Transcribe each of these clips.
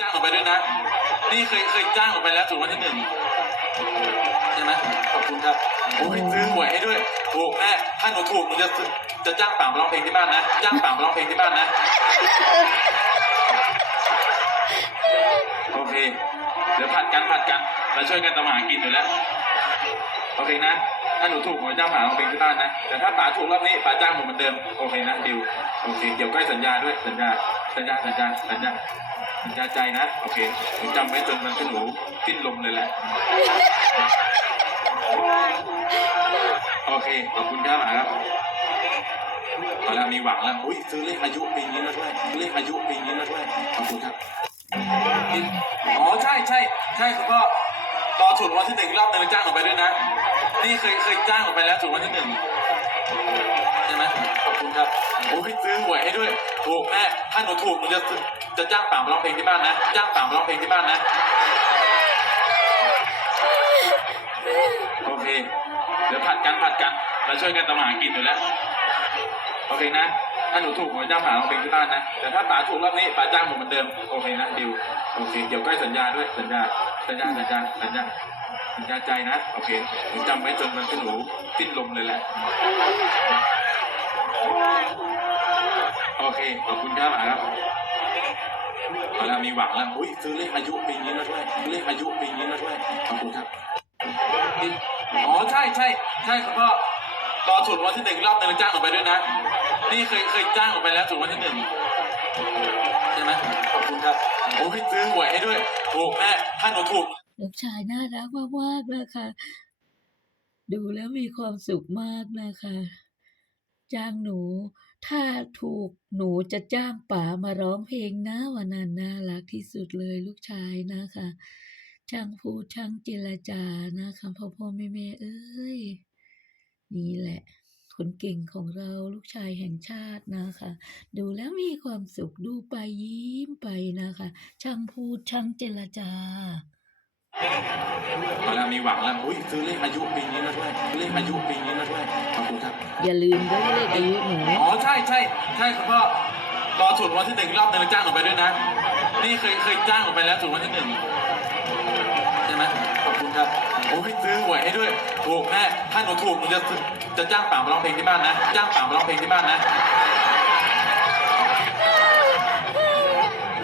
จ้างออกไปด้วยนะ นี่เคยเคยจ้างออกไปแล้วถูกวันที่หนึ่งใช่ไหมขอบคุณครับโอ้ยซื้อหวยให้ด้วยถูกแม่ถ้าหนูถูกหนูจะจะจ้างป่ามาร้องเพลงที่บ้านนะจ้างป่ามาร้องเพลงที่บ้านนะโอเค เดี๋ยวผัดกันผัดกันเราช่วยกันทำหากินอยู่แล้วโอเคนะ ถ้าหนูถูกหนูจ้างป่าร้องเพลงที่บ้านนะแต่ถ้าป๋าถูกรอบนี้ป๋าจ้างหนูเหมือนเดิมโอเคนะดิวโอเคเดี๋ยวใกล้สัญญาด้วยสัญญาสัญญาสัญญาสัญญา สัญญาใจนะ โอเคหนูจำไว้จนมันเป็นหนูสิ้นลมเลยแหละ โอเค ขอบคุณครับป๋าครับเอาละมีหวังแล้ว อุ้ยซื้อเลขอายุปีนี้แล้วด้วยซื้อเลขอายุปีนี้แล้วด้วย ขอบคุณครับ อ๋อ ใช่ใช่ใช่ครับพ่อรอถูกรางวันที่หนึ่งรอบหนึ่งจ้างออกไปด้วยนะ นี่เคยเคยจ้างออกไปแล้วถูกรางวันที่หนึ่งใช่ไหมขอบคุณครับโอ้ยซื้อหวยให้ด้วย ถูกาหนูถูกหนูจะจะจ้างป่ามาร้องเพลงที่บ้านนะ จ้างป่ามาร้องเพลงที่บ้านนะ โอเค เดี๋ยวผัดกันผัดกัน เราช่วยกันทำอาหากินอยู่แล้ว โอเคนะ ถ้าหนูถูกหนูจ้างป๋าลองเพลงที่บ้านนะ แต่ถ้าป๋าถูกรอบนี้ป๋าจ้างหนูเหมือนเดิม โอเคนะดิว โอเค เดี๋ยวใกล้สัญญาด้วย สัญญา สัญญา สัญญา สัญญา สัญญาใจนะ โอเค หนูจำไว้จนมันเป็นหนูสิ้นลมเลยแหละ ขอบคุณครับครับเอาละมีหวังแล้วอุ้ยซื้อเลขอายุปีนี้แล้วด้วยซื้อเลขอายุปีนี้แล้วด้วยขอบคุณครับอ๋อใช่ใช่ใช่ครับพ่อรอถูกรางวันที่หนึ่งรอบหนึ่งจ้างออกไปด้วยนะ นี่เคยเคยจ้างออกไปแล้วถูกรางวันที่หนึ่งใช่ไหมขอบคุณครับโอ้ยซื้อหวยให้ด้วยถูกแม่ถ้าหนูถูกลูกชายน่ารักมากๆนะคะ ดูแล้วมีความสุขมากนะคะ จ้างหนู ถ้าถูกหนูจะจ้างป๋ามาร้องเพลงนะวันนั้นน่ารักที่สุดเลยลูกชายนะคะ ช่างพูดช่างเจรจานะคะพ่อพ่อแม่แม่เอ้ย นี่แหละคนเก่งของเราลูกชายแห่งชาตินะคะ ดูแล้วมีความสุขดูไปยิ้มไปนะคะ ช่างพูดช่างเจรจาเอาละมีหวังแล้วอุ้ยซื้อเลขอายุปีนี้แล้วด้วยซื้อเลขอายุปีนี้แล้วด้วย อย่าลืมด้วยเลขอายุหนูอ๋อใช่ใช่ใช่ครับพ่อรอถูกรางวันที่หนึ่งรอบหนึ่งจ้างออกไปด้วยนะ นี่เคยเคยจ้างออกไปแล้วถูกรางวันที่หนึ่งใช่ไหมขอบคุณครับโอ้ยซื้อหวยให้ด้วย ถูกแม่ถ้าหนูถูกหนูจะจะจ้างป่ามาร้องเพลงที่บ้านนะ จ้างป่ามาร้องเพลงที่บ้านนะ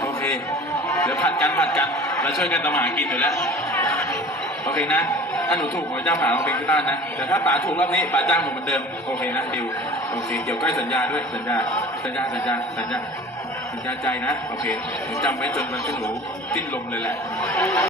โอเคเดี๋ยวผัดกันผัดกันเราช่วยกันทำอาหากินอยู่แล้วโอเคนะ ถ้าหนูถูกหนูจ้างป๋าลงเป็นที่บ้านนะ แต่ถ้าป๋าถูกรอบนี้ป๋าจ้างหนูเหมือนเดิม โอเคนะดิว โอเค เดี๋ยวใกล้สัญญาด้วย สัญญา สัญญา สัญญา สัญญา สัญญาใจนะ โอเค หนูจำไว้จนมันเป็นหนูสิ้นลมเลยแหละ